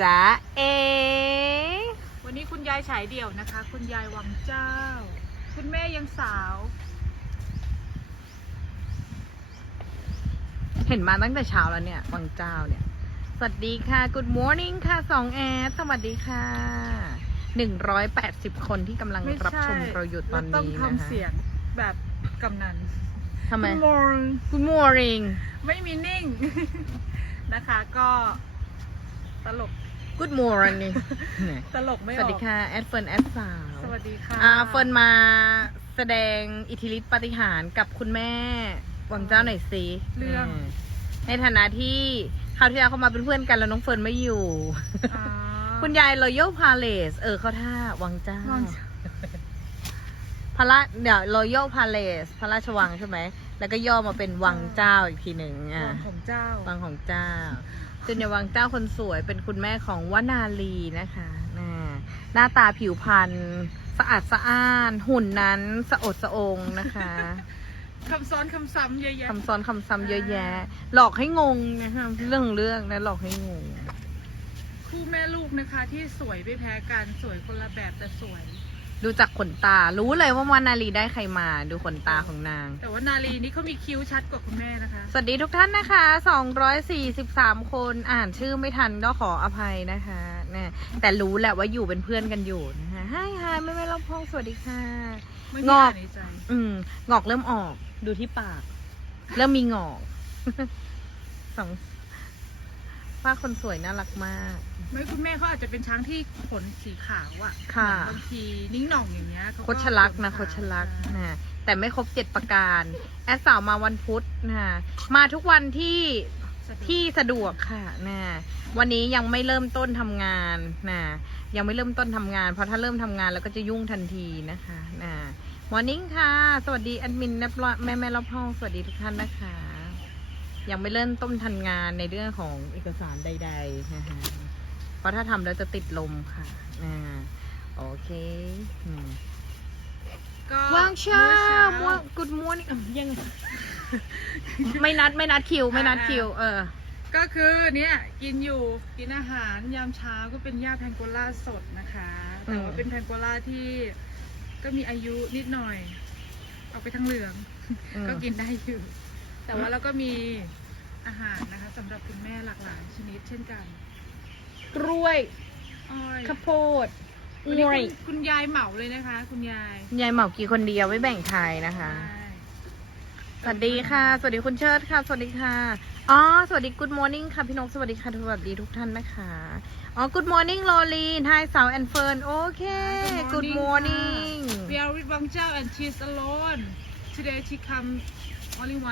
จ้าเอ วันนี้คุณยายฉายเดี่ยวนะคะ คุณยายวังเจ้า คุณแม่ยังสาว เห็นมาตั้งแต่เช้าแล้วเนี่ย วังเจ้าเนี่ย สวัสดีค่ะ Good morning ค่ะสองแอดสวัสดีค่ะหนึ่งร้อยแปดสิบคนที่กำลังไม่รับใช่ชมเราอยู่ตอนเราต้องนี้ทำนะคะเสียงแบบกำนันทำไม Good morning Good morning ไม่มีนิ่ง นะคะก็ตลก Good morning เนี่ยตลกไม่สอวัสอดีกค่ะ แอดเฟิร์นแอดสาวสวัสดีค่ะอ่าเฟิร์นมาแสดงอิทธิฤทธิปาฏิหารย์กับคุณแม่วังเจ้าหน่อยสิเรื่องมในฐานะที่คราวที่แล้วเขามาเป็นเพื่อนกันแล้วน้องเฟิร์นไม่อยู่ อ่าคุณยาย Royal Palace เออเขาท่าวังเจ้า วังเจ้าพระราเดี๋ยว Royal Palace พระราชวังใช่ไหม แล้วก็ย่อมาเป็นวังเจ้าอีกทีหนึ่งอะวังของเจ้า วังของเจ้า จุนยวังเจ้าคนสวยเป็นคุณแม่ของวนาลีนะคะน่ะหน้าตาผิวพรรณสะอาดสะอ้าน หุ่นนั้นสะอดสะองนะคะคำซ้อนคำซ้ำเยอะแยะคำซ้อนคำซ้ำเยอะแยะ หลอกให้งงนะคะเรื่องของเรื่องนะหลอกให้งง คู่แม่ลูกนะคะที่สวยไม่แพ้กันสวยคนละแบบแต่สวย ดูจากขนตา รู้เลยว่าวานาลีได้ใครมา ดูขนตาของนาง แต่ว่านาลีนี่เขามีคิ้วชัดกว่าคุณแม่นะคะ สวัสดีทุกท่านนะคะ 243 คนอ่านชื่อไม่ทันก็ขออภัยนะคะเนี่ยแต่รู้แหละว่าอยู่เป็นเพื่อนกันอยู่นะคะไฮไฮไม่ไม่รับพ้องสวัสดีค่ะ ไม่งมีอกอ่านในใจอืมงอกเริ่มออก ดูที่ปาก เริ่มมีงอก สอง ป้าคนสวยน่ารักมาก ไม่คุณแม่เขาอาจจะเป็นช้างที่ขนสีขาวอะค่ะ เหมือนบางทีนิ้งหน่องอย่างเงี้ยเขาโคก็ชลักษณ์นะขโคขาวชลักษณ์อ่านะแต่ไม่ครบเจ็ดประการ แอดสาวมาวันพุธนะมาทุกวันที่สะดวกที่สะดวกค่ะนะวันนี้ยังไม่เริ่มต้นทำงานนะยังไม่เริ่มต้นทำงาน เพราะถ้าเริ่มทำงานแล้วก็จะยุ่งทันทีนะคะนะมอร์นิ่งค่ะ สวัสดีแอดมินแม่แม่รอบห้องสวัสดีทุกท่านนะคะ ยังไม่เริ่มต้นทันงานในเรื่องของเอกสารใดๆนะคะเพราะถ้าทำแล้วจะติดลมค่ะนะโอเคอืมก็ว่างเช้ามื้อว่าง good morning อะยังไม่นัดไม่นัดคิว ไม่นัดคิว เออ ก็คือเนี่ยกินอยู่กินอาหารยามเช้าก็เป็นหญ้าแพงโกล่าสดนะคะแต่ว่าอืมเป็นแพงโกล่าที่ก็มีอายุนิดหน่อยออกไปทางเหลือง อืมก็กินได้อยู่ แต่ว่าเราก็มีอาหารนะคะสำหรับคุณแม่หลากหลายชนิดเช่นกันกล้วยอ้อยข้าวโพดวันนี้งวยคุณคุณยายเหมาเลยนะคะ คุณยายยายเหมากี่คนเดียวไม่แบ่งใครนะคะใช่สวัสดีค่ะ สวัสดีคุณเชิดค่ะ สวัสดีค่ะ อ๋อ สวัสดี good morning ค่ะ พี่นกสวัสดีค่ะสวัสดีทุกท่านนะคะ อ๋อ good morning โรลีน hi สาวแอนเฟิร์นโอเค good morning We are with Bang Jiao and she's alone. Today she come only one.